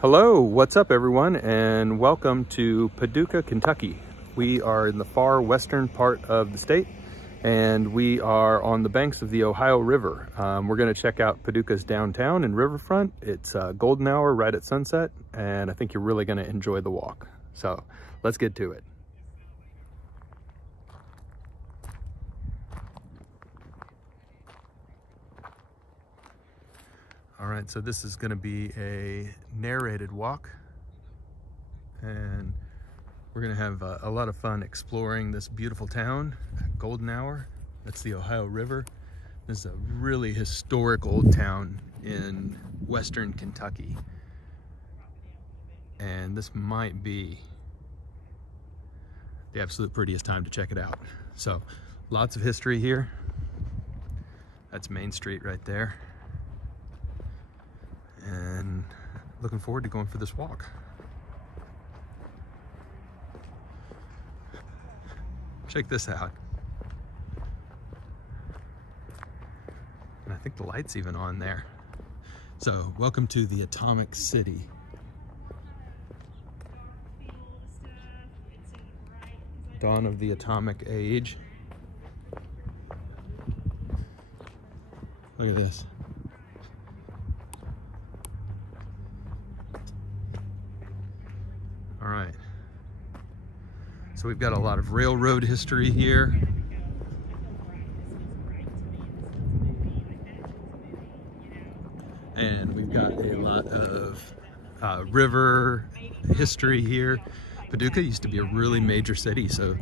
Hello, what's up everyone, and welcome to Paducah, Kentucky. We are in the far western part of the state, and we are on the banks of the Ohio River. We're going to check out Paducah's downtown and riverfront. It's golden hour right at sunset, and I think you're really going to enjoy the walk. So let's get to it. All right, so this is going to be a narrated walk, and we're going to have a lot of fun exploring this beautiful town at golden hour. That's the Ohio River. This is a really historic old town in western Kentucky, and this might be the absolute prettiest time to check it out. So lots of history here. That's Main Street right there. And looking forward to going for this walk. Check this out. And I think the light's even on there. So, welcome to the Atomic City. Dawn of the Atomic Age. Look at this. All right, so we've got a lot of railroad history here. And we've got a lot of river history here. Paducah used to be a really major city, so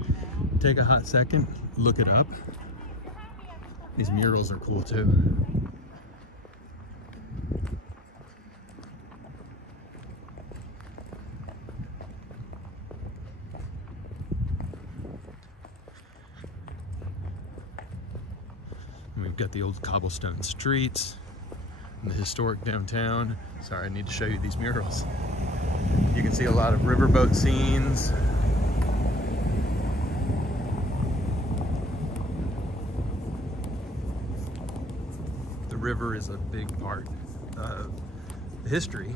take a hot second, look it up. These murals are cool too. We've got the old cobblestone streets and the historic downtown. Sorry, I need to show you these murals. You can see a lot of riverboat scenes. The river is a big part of the history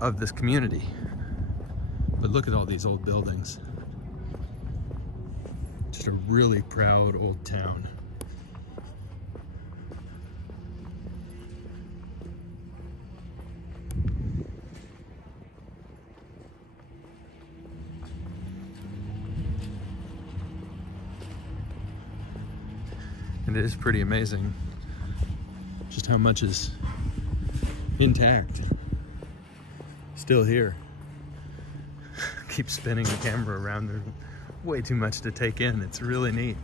of this community. But look at all these old buildings. Just a really proud old town. And it is pretty amazing just how much is intact, still here. Keep spinning the camera around there. Way too much to take in. It's really neat.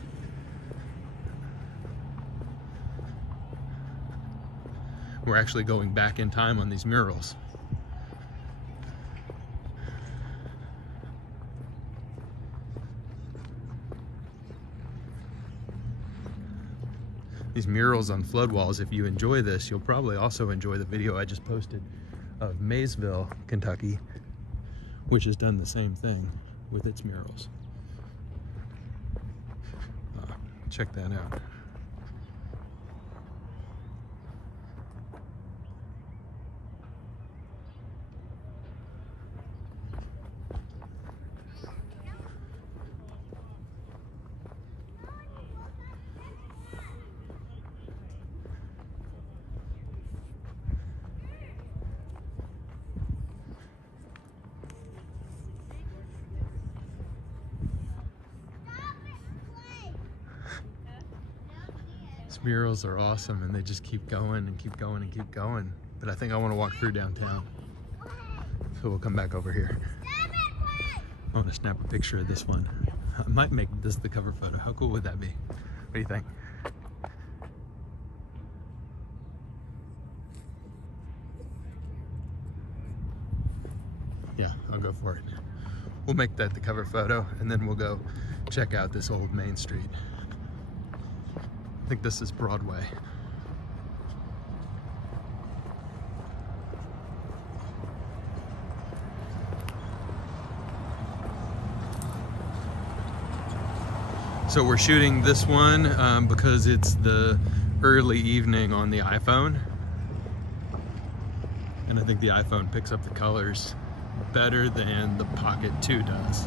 We're actually going back in time on these murals. These murals on floodwalls, if you enjoy this, you'll probably also enjoy the video I just posted of Maysville, Kentucky, which has done the same thing with its murals. Check that out. These murals are awesome, and they just keep going and keep going and keep going. But I think I want to walk through downtown. So we'll come back over here. I want to snap a picture of this one. I might make this the cover photo. How cool would that be? What do you think? Yeah, I'll go for it. We'll make that the cover photo, and then we'll go check out this old Main Street. I think this is Broadway. So we're shooting this one because it's the early evening on the iPhone. And I think the iPhone picks up the colors better than the Pocket 2 does.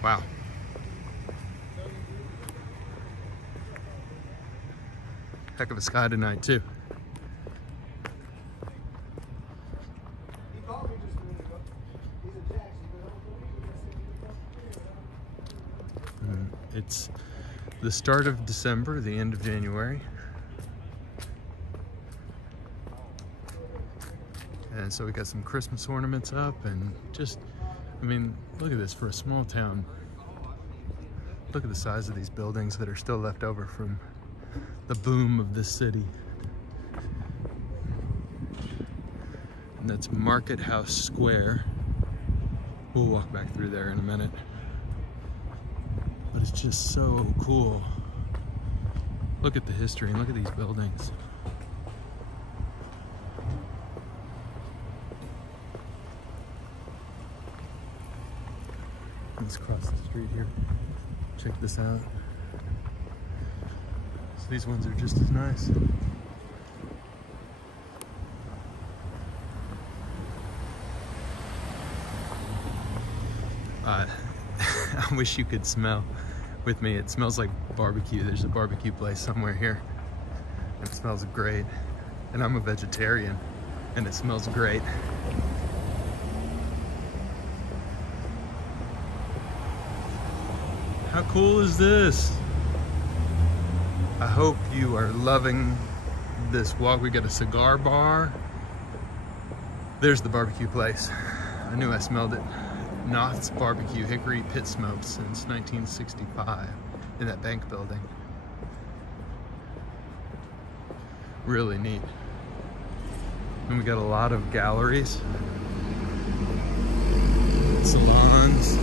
Wow. Heck of a sky tonight, too. It's the start of December, the end of January. And so we got some Christmas ornaments up and just, I mean, look at this for a small town. Look at the size of these buildings that are still left over from the boom of this city. And that's Market House Square. We'll walk back through there in a minute. But it's just so cool. Look at the history and look at these buildings. Let's cross the street here. Check this out. So these ones are just as nice. I wish you could smell with me. It smells like barbecue. There's a barbecue place somewhere here. It smells great. And I'm a vegetarian, and it smells great. How cool is this? I hope you are loving this walk. We got a cigar bar. There's the barbecue place. I knew I smelled it. Knott's Barbecue, Hickory Pit Smoke since 1965 in that bank building. Really neat. And we got a lot of galleries, salons.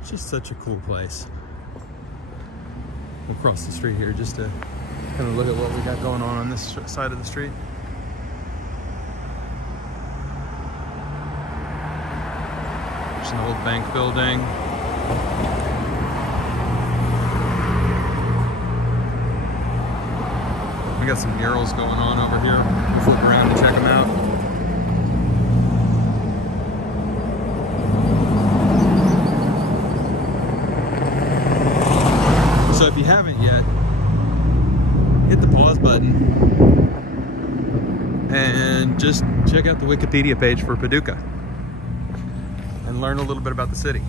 It's just such a cool place. We'll cross the street here just to kind of look at what we got going on this side of the street. There's an old bank building. We got some murals going on over here. We'll flip around to check them out. So if you haven't yet, hit the pause button and just check out the Wikipedia page for Paducah and learn a little bit about the city.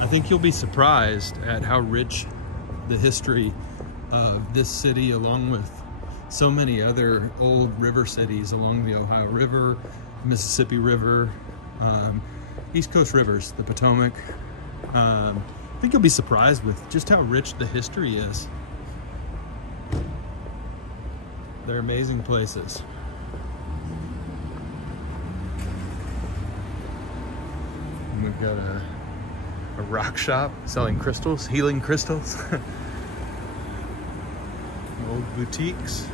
I think you'll be surprised at how rich the history of this city, along with so many other old river cities along the Ohio River, Mississippi River, East Coast rivers, the Potomac. I think you'll be surprised with just how rich the history is. They're amazing places. And we've got a rock shop selling crystals, healing crystals. Old boutiques.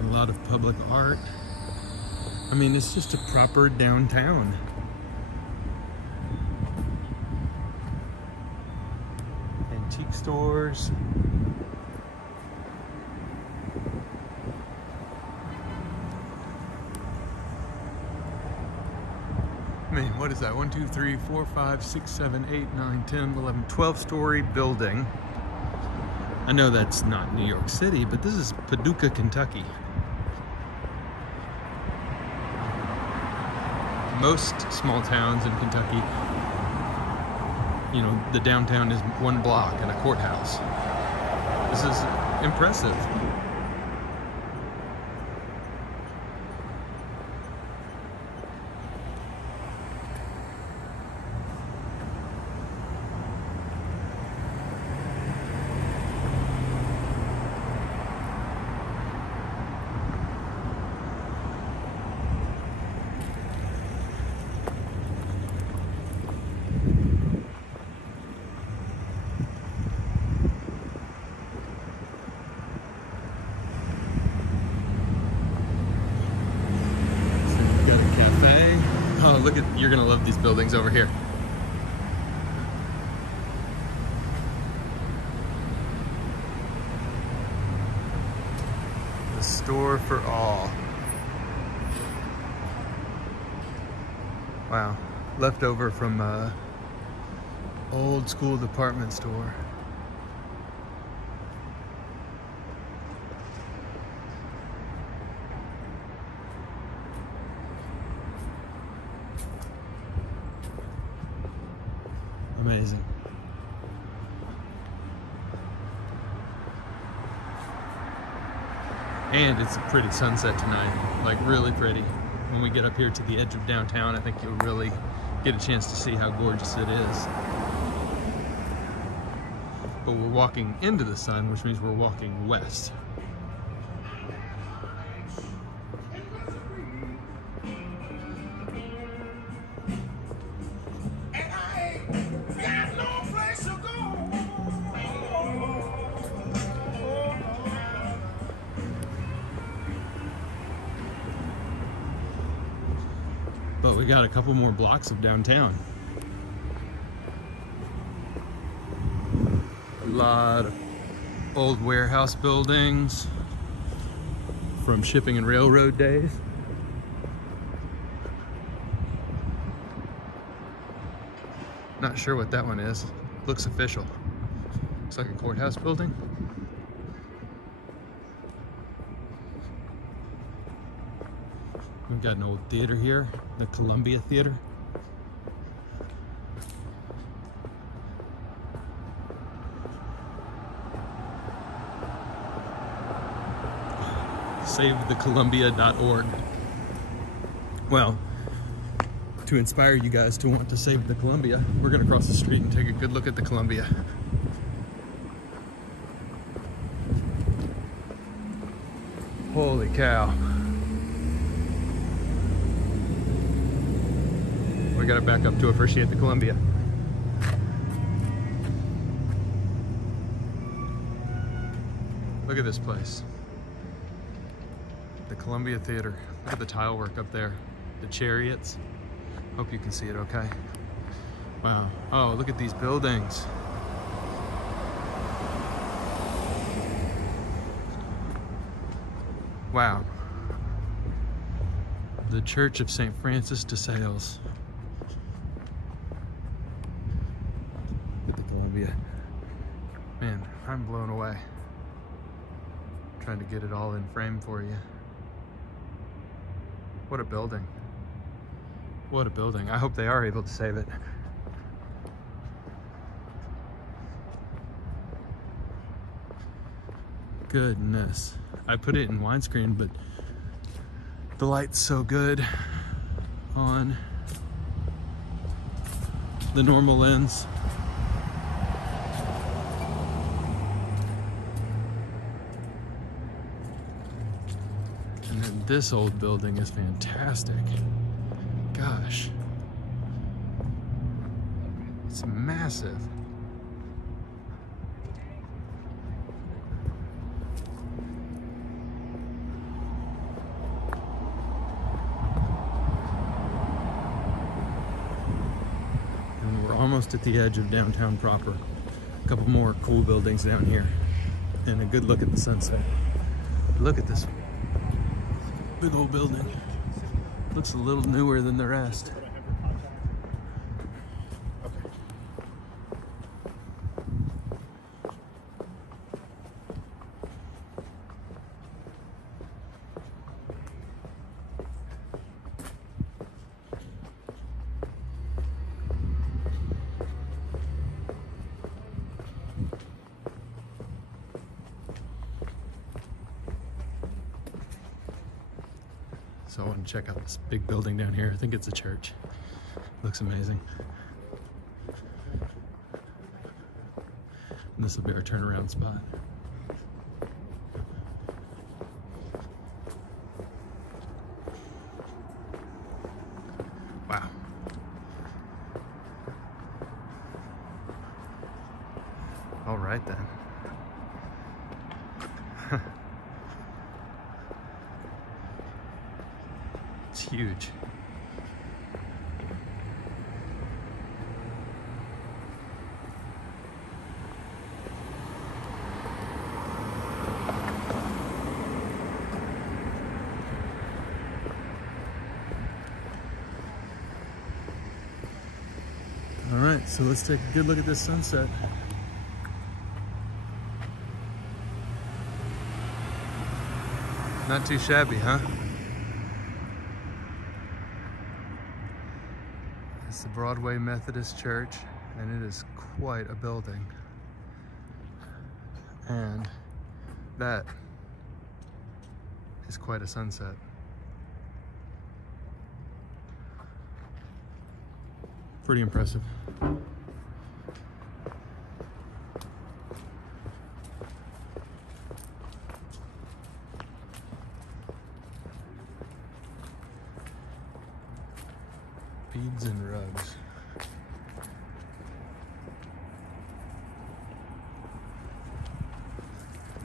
A lot of public art. I mean, it's just a proper downtown. Antique stores. I mean, what is that? 1, 2, 3, 4, 5, 6, 7, 8, 9, 10, 11, 12-story building. I know that's not New York City, but this is Paducah, Kentucky. Most small towns in Kentucky, you know, the downtown is one block and a courthouse. This is impressive. Oh, look at, you're gonna love these buildings over here. The store for all. Wow, leftover from old school department store. Amazing. And it's a pretty sunset tonight, like really pretty. When we get up here to the edge of downtown, I think you'll really get a chance to see how gorgeous it is. But we're walking into the sun, which means we're walking west. But we got a couple more blocks of downtown. A lot of old warehouse buildings from shipping and railroad days. Not sure what that one is. Looks official. Looks like a courthouse building. We've got an old theater here, the Columbia Theater. SaveTheColumbia.org. Well, to inspire you guys to want to save the Columbia, we're gonna cross the street and take a good look at the Columbia. Holy cow. We gotta back up to appreciate the Columbia. Look at this place. The Columbia Theater. Look at the tile work up there. The chariots. Hope you can see it okay. Wow. Oh, look at these buildings. Wow. The Church of St. Francis de Sales. Look at the Columbia. Man, I'm blown away. Trying to get it all in frame for you. What a building. What a building. I hope they are able to save it. Goodness. I put it in widescreen, but the light's so good on the normal lens. And then this old building is fantastic. Gosh. It's massive. And we're almost at the edge of downtown proper. A couple more cool buildings down here. And a good look at the sunset. Look at this big old building. Looks a little newer than the rest. So I want to check out this big building down here. I think it's a church. Looks amazing. And this will be our turnaround spot. Wow. All right then. It's huge. All right, so let's take a good look at this sunset. Not too shabby, huh? It's the Broadway Methodist Church, and it is quite a building. And that is quite a sunset. Pretty impressive. Beads and rugs.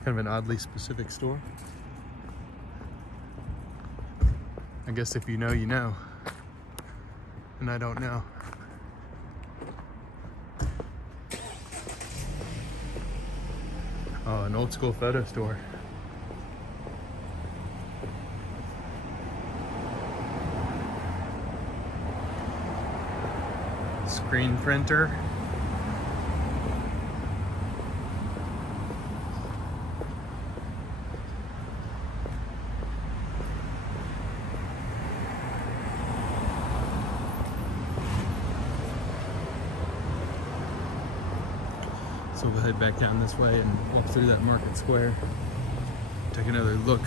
Kind of an oddly specific store. I guess if you know, you know. And I don't know. Oh, an old school photo store. Screen printer. So we'll head back down this way and walk through that market square. Take another look.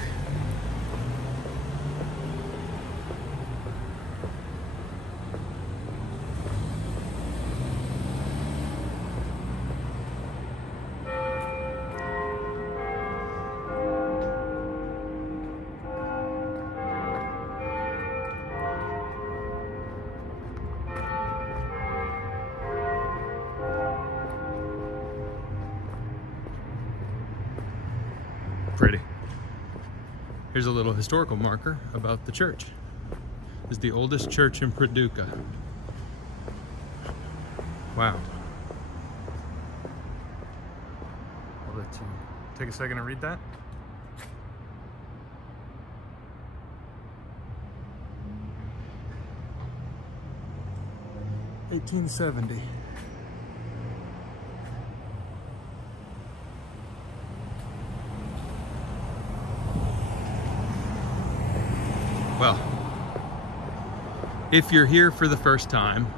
Pretty. Here's a little historical marker about the church. It's the oldest church in Paducah. Wow. I'll let you take a second and read that. $1870. Well, if you're here for the first time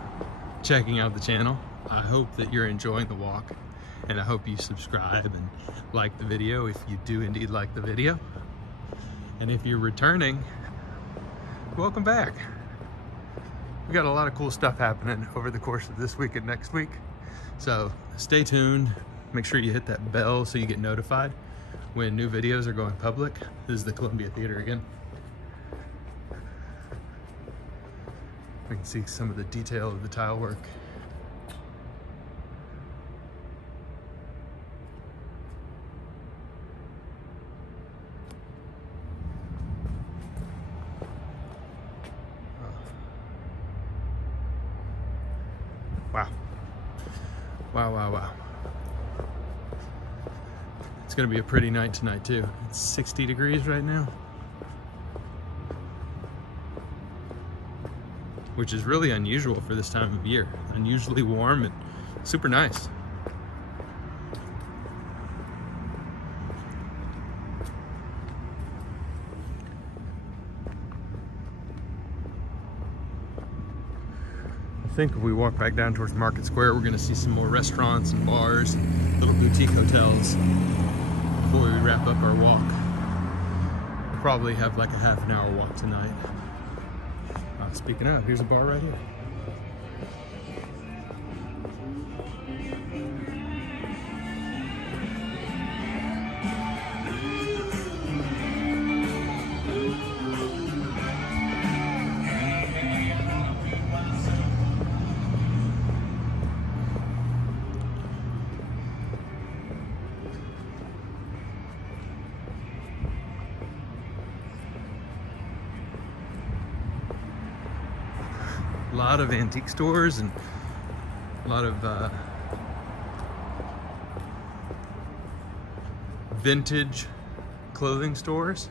checking out the channel, I hope that you're enjoying the walk, and I hope you subscribe and like the video if you do indeed like the video. And if you're returning, welcome back. We got a lot of cool stuff happening over the course of this week and next week. So stay tuned. Make sure you hit that bell so you get notified when new videos are going public. This is the Columbia Theater again. We can see some of the detail of the tile work. Wow. Wow, wow, wow. It's gonna be a pretty night tonight too. It's 60 degrees right now, which is really unusual for this time of year. Unusually warm and super nice. I think if we walk back down towards Market Square, we're gonna see some more restaurants and bars, and little boutique hotels before we wrap up our walk. probably have like a half an hour walk tonight. Speaking of, here's a bar right here. A lot of antique stores and a lot of vintage clothing stores,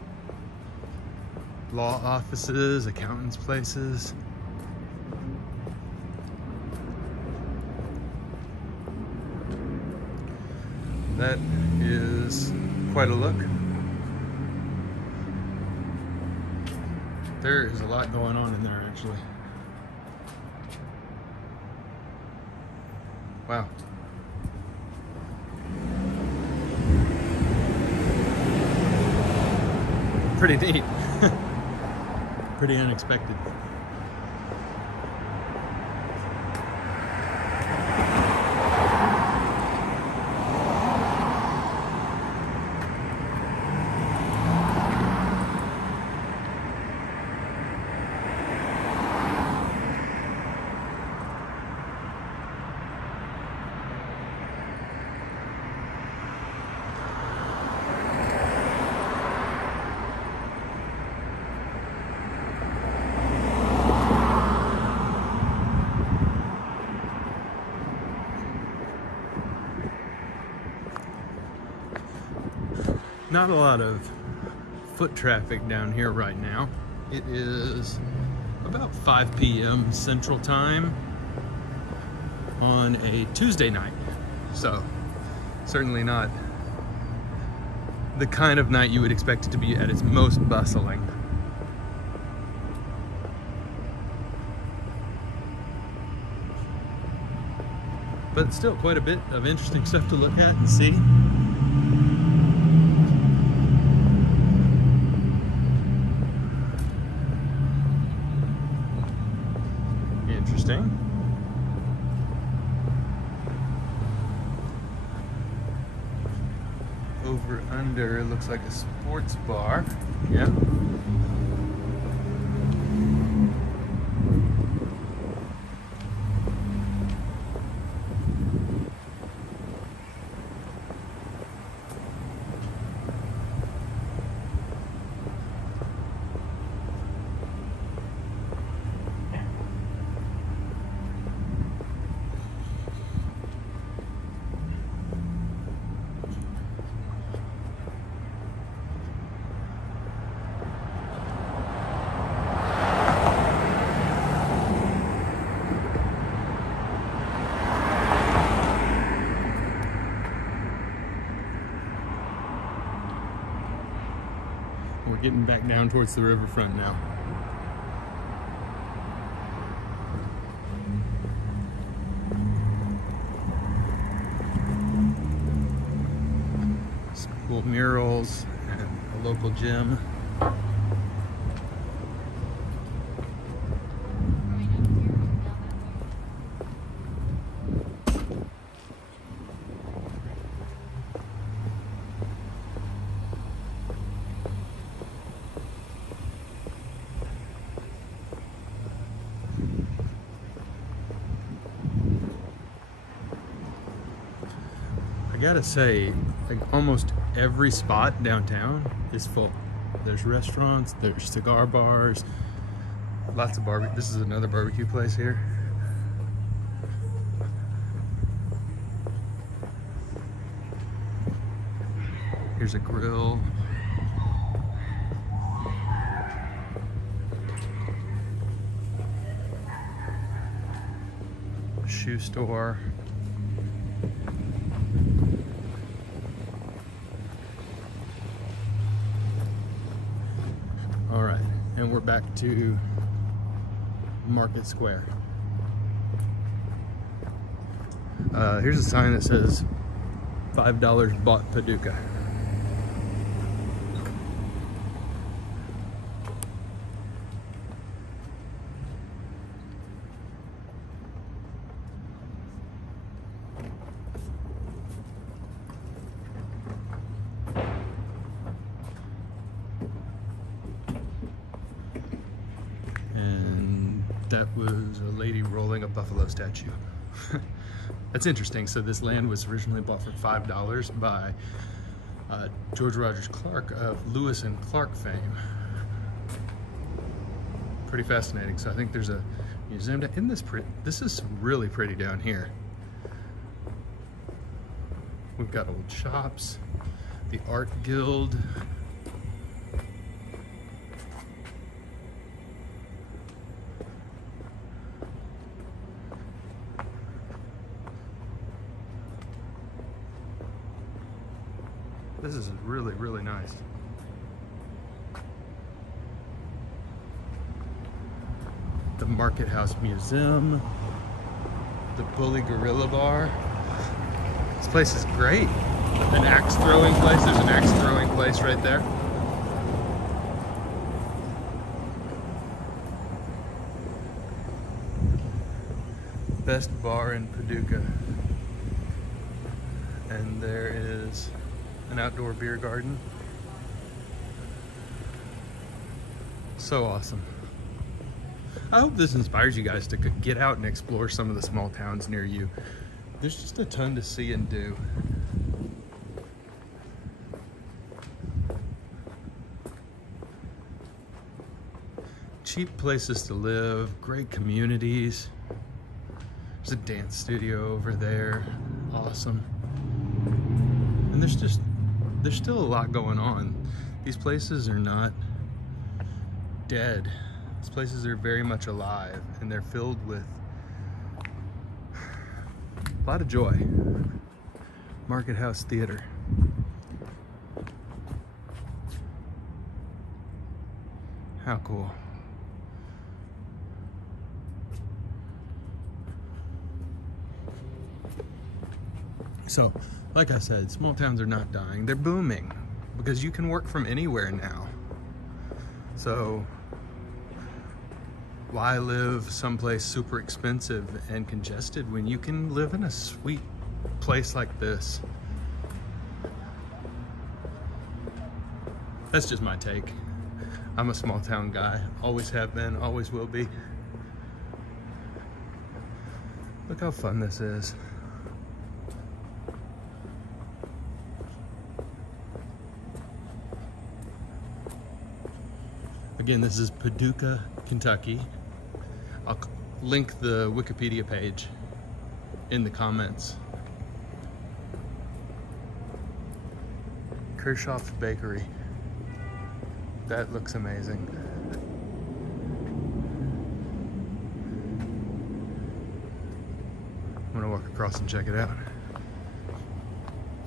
law offices, accountants' places. That is quite a look. There is a lot going on in there, actually. Wow. Pretty neat. Pretty unexpected. Not a lot of foot traffic down here right now. It is about 5 p.m. Central Time on a Tuesday night. So certainly not the kind of night you would expect it to be at its most bustling. But still quite a bit of interesting stuff to look at and see. Interesting. Over under looks like a sports bar. Yeah. We're getting back down towards the riverfront now. Some cool murals and a local gym. I gotta say, like almost every spot downtown is full. There's restaurants, there's cigar bars, lots of barbecue. This is another barbecue place here. Here's a grill. Shoe store. All right, and we're back to Market Square. Here's a sign that says $5 bought Paducah. that was a lady rolling a buffalo statue. That's interesting. So this land was originally bought for $5 by George Rogers Clark of Lewis and Clark fame. Pretty fascinating. So I think there's a museum in this. This is really pretty down here. We've got old shops, the Art Guild. This is really, really nice. The Market House Museum, the Bully Gorilla Bar. This place is great. An axe throwing place. There's an axe throwing place right there. Best bar in Paducah. And there is an outdoor beer garden. So awesome. I hope this inspires you guys to get out and explore some of the small towns near you. There's just a ton to see and do. Cheap places to live, great communities. There's a dance studio over there, awesome. And there's still a lot going on. These places are not dead. These places are very much alive, and they're filled with a lot of joy. Market House Theater. How cool. So, like I said, small towns are not dying. They're booming because you can work from anywhere now. So, why live someplace super expensive and congested when you can live in a sweet place like this? That's just my take. I'm a small town guy. Always have been, always will be. Look how fun this is. Again, this is Paducah, Kentucky. I'll link the Wikipedia page in the comments. Kirchhoff's Bakery. That looks amazing. I'm gonna walk across and check it out.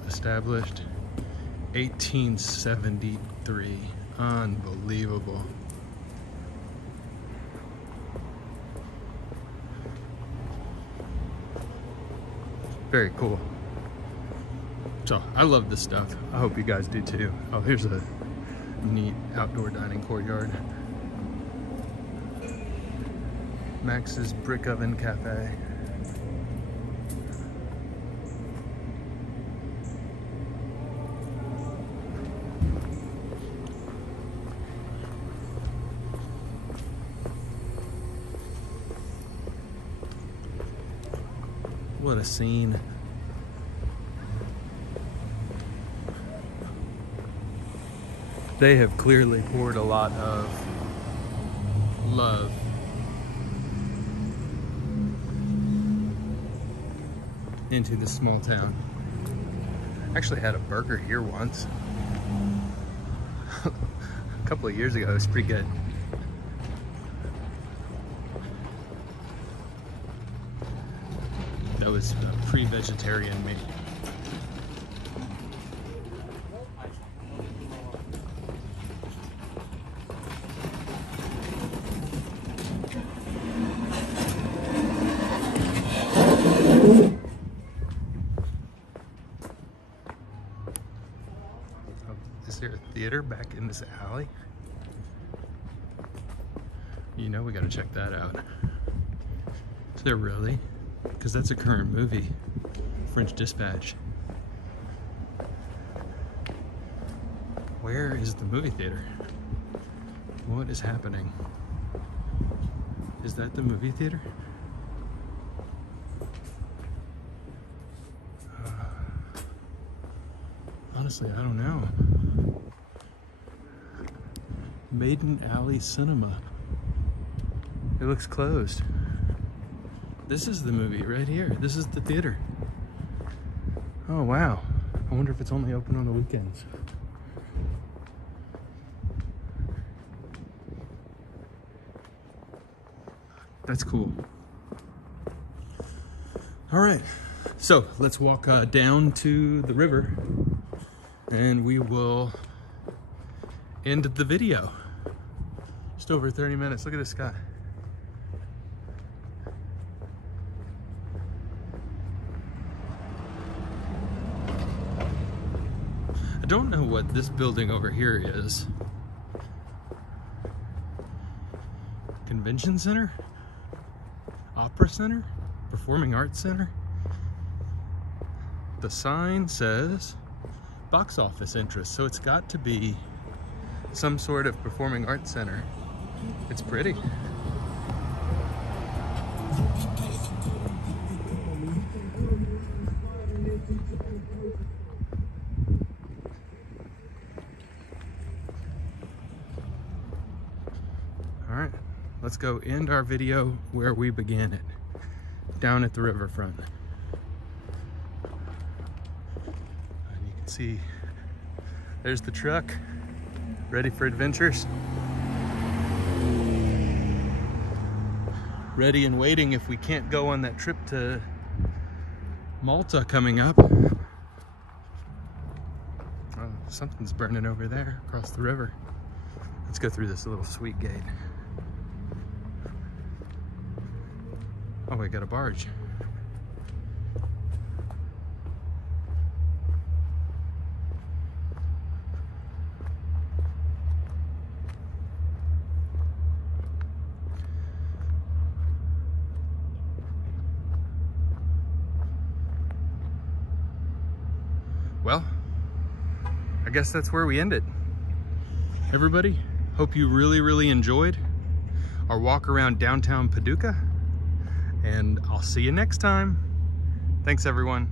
Established 1873. Unbelievable. Very cool. So I love this stuff. I hope you guys do too. Oh, here's a neat outdoor dining courtyard. Max's Brick Oven Cafe. What a scene. They have clearly poured a lot of love into this small town. I actually had a burger here once. A couple of years ago. It was pretty good. That was pre-vegetarian meat. Is there a theater back in this alley? You know we gotta check that out. Is there really? Because that's a current movie, French Dispatch. Where is the movie theater? What is happening? Is that the movie theater? Honestly, I don't know. Maiden Alley Cinema. It looks closed. This is the movie right here. This is the theater. Oh, wow. I wonder if it's only open on the weekends. That's cool. All right, so let's walk down to the river and we will end the video. Just over 30 minutes. Look at this sky. I don't know what this building over here is. Convention Center? Opera Center? Performing Arts Center? The sign says box office interest, so it's got to be some sort of performing arts center. It's pretty. All right, let's go end our video where we began it, down at the riverfront. And you can see there's the truck, ready for adventures. Ready and waiting if we can't go on that trip to Malta coming up. Oh, something's burning over there across the river. Let's go through this little sweet gate. Oh, we got a barge. Well, I guess that's where we end it. Everybody, hope you really enjoyed our walk around downtown Paducah, and I'll see you next time. Thanks, everyone.